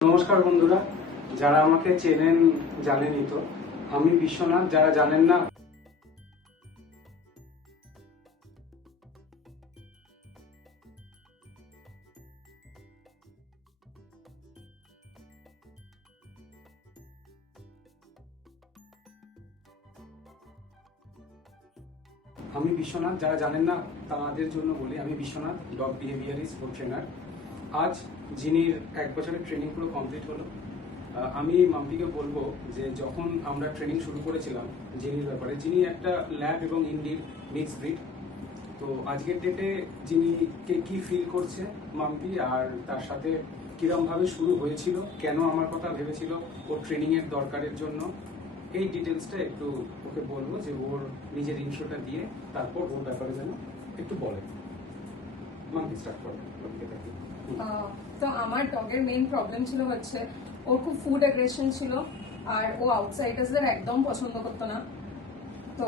নমস্কার বন্ধুরা, যারা আমাকে চেনেন জানেনই তো আমি বিশ্বনাথ। যারা জানেন না, তাদের জন্য বলি, আমি বিশ্বনাথ, ডগ বিহেভিয়ারিস্ট ও ট্রেনার। আজ জিনির 1 বছরের ট্রেনিং পুরো কমপ্লিট হলো। আমি মাম্পিকে বলবো যে যখন আমরা ট্রেনিং শুরু করেছিলাম জিনির ব্যাপারে, জিনি একটা ল্যাব এবং ইন্ডির মিক্স ব্রিড। তো আজকের ডেটে জিনিকে কি ফিল করছে মাম্পি, আর তার সাথে কিরম ভাবে শুরু হয়েছিল, কেন আমার কথা ভেবেছিল ওর ট্রেনিং এর দরকারের জন্য, এই ডিটেলসটা একটু ওকে বলবো, যে ওর নিজের ইন্ট্রোটা দিয়ে তারপর ওর ব্যাপারে যেন একটু বলে। মাম্পি স্টার্ট করবে। তো আমার ডগের মেইন প্রবলেম ছিল হচ্ছে ওর খুব ফুড অ্যাগ্রেশন ছিল, আর ও আউটসাইডার্সদের একদম পছন্দ করতো না। তো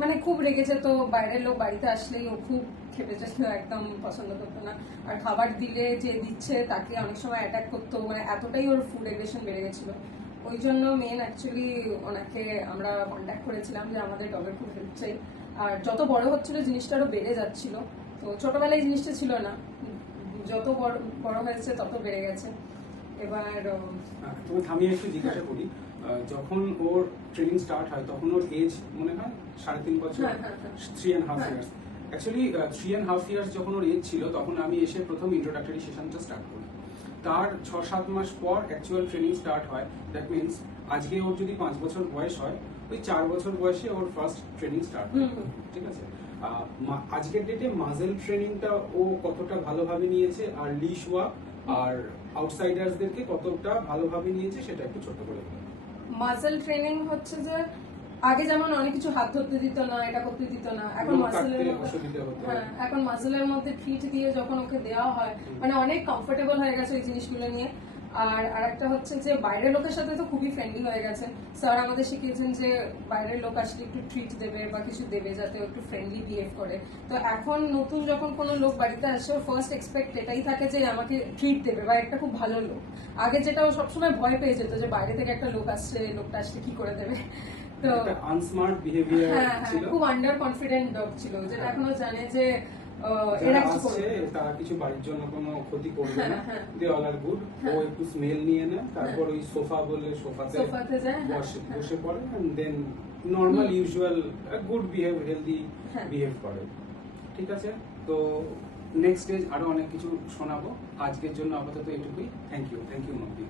মানে খুব রেগে যেত, বাইরের লোক বাড়িতে আসলেই ও খুব খেপে যেত, একদম পছন্দ করতো না। আর খাবার দিলে যে দিচ্ছে তাকে অনেক সময় অ্যাটাক করতো, মানে এতটাই ওর ফুড অ্যাগ্রেশন বেড়ে গেছিল। ওই জন্য মেন অ্যাকচুয়ালি ওনাকে আমরা কন্ট্যাক্ট করেছিলাম যে আমাদের ডগের খুব হেল্প চাই। আর যত বড় হচ্ছিল জিনিসটা আরো বেড়ে যাচ্ছিল। তো ছোটবেলায় জিনিসটা ছিল না, যত বড় হয়েছে তত বেড়ে গেছে। এবার তুমি থামিয়ে একটু জিজ্ঞাসা করি, যখন ওর ট্রেনিং স্টার্ট হয় তখন ওর এজ মনে হয় 3.5 বছর, 3.5 ইয়ার্স। অ্যাকচুয়ালি 3.5 ইয়ার্স যখন ওর এজ ছিল তখন আমি এসে প্রথম ইন্ট্রোডাক্টরি সেশনটা স্টার্ট করি। তার 6-7 মাস পর অ্যাকচুয়াল ট্রেনিং স্টার্ট হয়। দ্যাট মিনস আজকে ওর যদি 5 বছর বয়স হয়, ওই 4 বছর বয়সে ওর ফার্স্ট ট্রেনিং স্টার্ট হয়। ঠিক আছে, আজকের ডেটে মাজেল ট্রেনিংটা ও কতটা ভালোভাবে নিয়েছে, আর লিশ ওয়াক আর আউটসাইডার্সদেরকে কতটা ভালোভাবে নিয়েছে সেটা একটু ছোট করে বলো। মাসেল ট্রেনিং হচ্ছে যে আগে যেমন অনেক কিছু হাত ধরতে দিত না, এটা করতে দিত না, এখন মাসেলের মধ্যে ট্রিট দিয়ে যখন ওকে দেওয়া হয়, মানে অনেক কমফোর্টেবল হয়ে গেছে এই জিনিসগুলো নিয়ে। আর আরেকটা হচ্ছে যে বাইরের লোকের সাথে তো খুবই ফ্রেন্ডলি হয়ে গেছে। স্যার আমাদের শিখিয়েছেন যে বাইরের লোক আসলে একটু ট্রিট দেবে বা কিছু দেবে যাতে ও একটু ফ্রেন্ডলি বিহেভ করে। তো এখন নতুন যখন কোনো লোক বাড়িতে আসে, ওর ফার্স্ট এক্সপেক্ট এটাই থাকে যে আমাকে ট্রিট দেবে বা একটা খুব ভালো লোক। আগে যেটা ও সবসময় ভয় পেয়ে যেত যে বাইরে থেকে একটা লোক আসছে, লোকটা আসলে কি করে দেবে। তো আনস্মার্ট বিহেভিয়ার ছিল, খুব আন্ডার কনফিডেন্ট ডগ ছিল, যেটা এখনো জানে যে তারা কিছু বাড়ির জন্য কোনো ক্ষতি করবে না, দে অল আর গুড। ও একটু স্মেল নিয়ে নেয়, তারপর ওই সোফা বলে সোফাতে বসে পড়ে, and then normal usual good behave, healthy behave করে। ঠিক আছে, তো নেক্সট স্টেজ আরো অনেক কিছু শোনাবো। আজকের জন্য আপাতত এটুকুই। Thank you Mampi.